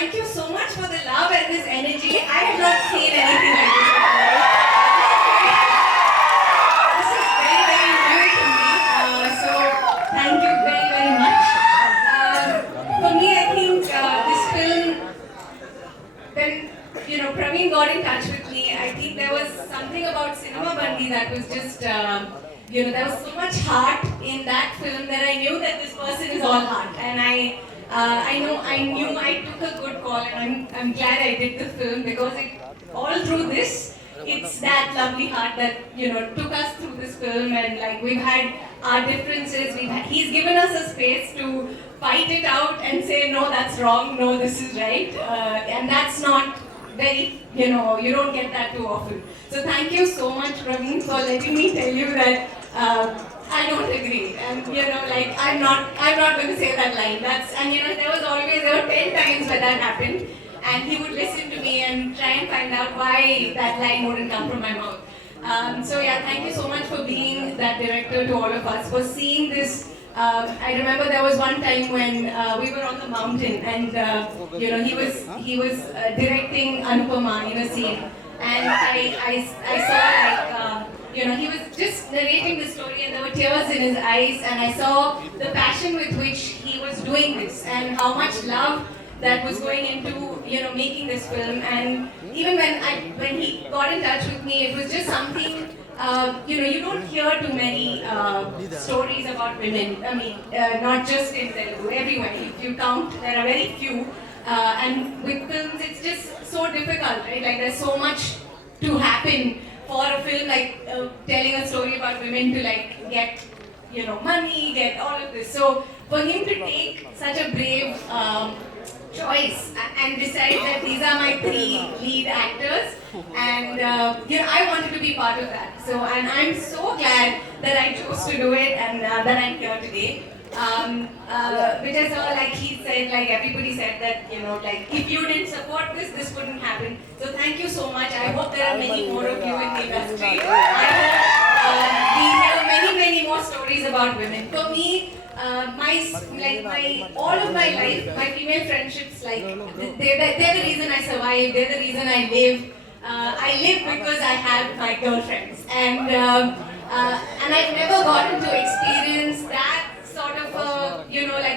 thank you so much for the love and this energy. I have not seen anything like this before. This is very, very new to me. So thank you very, very much. For me, I think this film, when Praveen got in touch with me, I think there was something about Cinema Bandi that was just, there was so much heart in that film that I knew that this person is all heart, and I knew I took a good call, and I'm glad I did the film because all through this, it's that lovely heart that took us through this film, and like we've had our differences, he's given us a space to fight it out and say no, that's wrong, no, this is right, and that's not very, you don't get that too often. So thank you so much, Praveen, for letting me tell you that I don't agree, and I'm not going to say that line. There were 10 times where that happened, and he would listen to me and try and find out why that line wouldn't come from my mouth. So yeah, thank you so much for being that director to all of us, for seeing this. I remember there was one time when we were on the mountain, and he was directing Anupama in a scene, and I saw he was just narrating the story, and there were tears in his eyes, and I saw the passion with which he was doing this, and how much love that was going into making this film. And even when he got in touch with me, it was just something. You don't hear too many stories about women. I mean, not just in Telugu, everywhere. If you count, there are very few. And with films, it's just so difficult, right? Like, there's so much to happen for a film like telling a story about women to get money, get all of this. So for him to take such a brave choice and decide that these are my 3 lead actors, and I wanted to be part of that. So, and I'm so glad that I chose to do it, and that I'm here today. Which is like he said, like everybody said that if you didn't support this wouldn't happen. So thank you so much. I hope there are many more of you in the industry. I hope we hear many more stories about women. For me, all of my life, my female friendships, they're the reason I survive. They're the reason I live. I live because I have my girlfriends, and I've never gotten to experience that sort of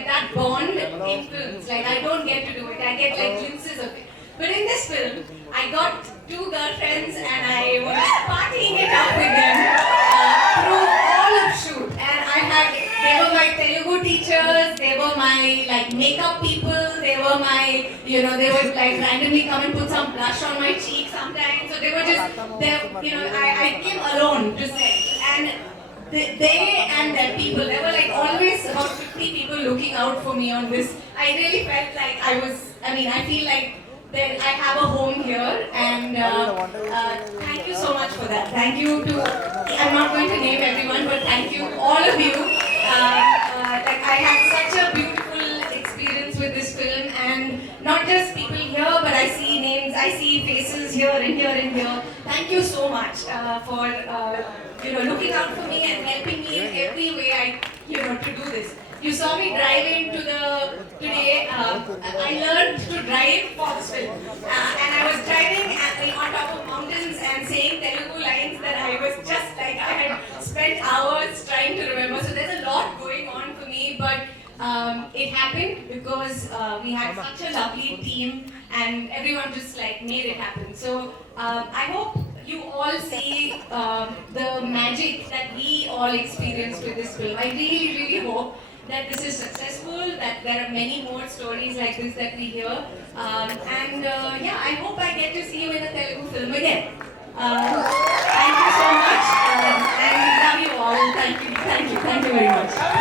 that bond in films. Like, I don't get to do it. I get glimpses of it. But in this film, I got 2 girlfriends, and I was partying it up with them through all of shoot. And they were my Telugu teachers, they were my makeup people, they were my, they would randomly come and put some blush on my cheek sometimes. So they were just, I came alone to set. And they and their people, there were always about 50 people looking out for me on this. I really felt like I feel like that I have a home here, and thank you so much for that. Thank you to, I'm not going to name everyone, but thank you, all of you. I had such a beautiful experience with this film, and not just people here, but I see names, I see faces here and here and here. Thank you so much for looking out for me and helping me in every way to do this. You saw me drive into today. I learned to drive for this film, and I was driving on top of mountains and saying Telugu lines that I was just I had spent hours trying to remember. So there's a lot going on for me, but it happened because we had such a lovely team, and everyone just made it happen. So I hope you all see the magic that we all experienced with this film. I really hope that this is successful, that there are many more stories like this that we hear. I hope I get to see you in a Telugu film again. Thank you so much, and love you all. Thank you very much.